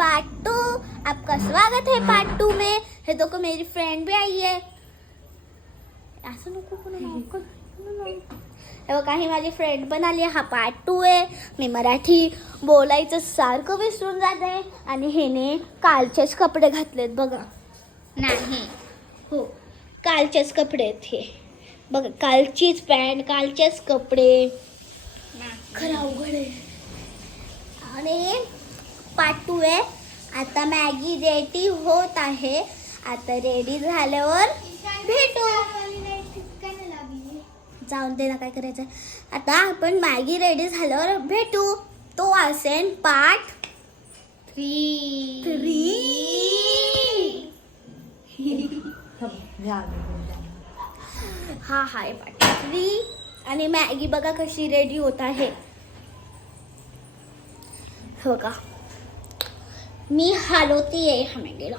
Part 2। आपका स्वागत है पार्ट 2 में। हे देखो मेरी फ्रेंड भी आई है। असं नको हे बघा, ही माझी फ्रेंड पण आली आहे। हा पार्ट 2 आहे। मी मराठी बोलायचं सारखं विसरून जाते आणि हेने कालचेच कपडे घातलेत बघा। नाही हो, कालचेच कपडे आहेत हे बघा, कालचीच पॅन्ट, कालचेच कपडे। खरं अवघड आहे। आणि पार्ट 2 आहे। आता मॅगी रेडी होत आहे। आता रेडी झाल्यावर भेटू। जाऊन दे ना, काय करायचं। आता आपण मॅगी रेडी झाल्यावर भेटू। तो असेल पार्ट 3। हा आहे पार्ट 3। आणि मॅगी बघा कशी रेडी होत आहे। हो का, मी हलवती आहे हा मॅगीला।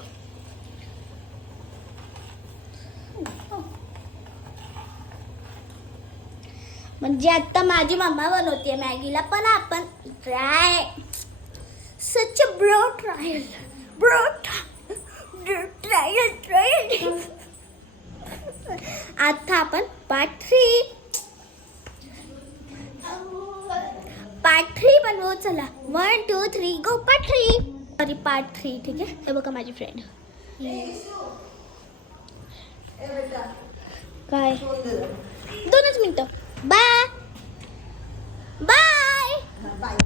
म्हणजे आता माझी मम्मा बनवते मॅगीला, पण आपण ट्राय सच ब्रो ट्रायल आता आपण पार्ट 3 बनवू। चला 1 2 3 गो पार्ट 3। सॉरी पार्ट 3, ठीक आहे। हे बघा माझी फ्रेंड काय 2च मिनिटं। Bye bye bye.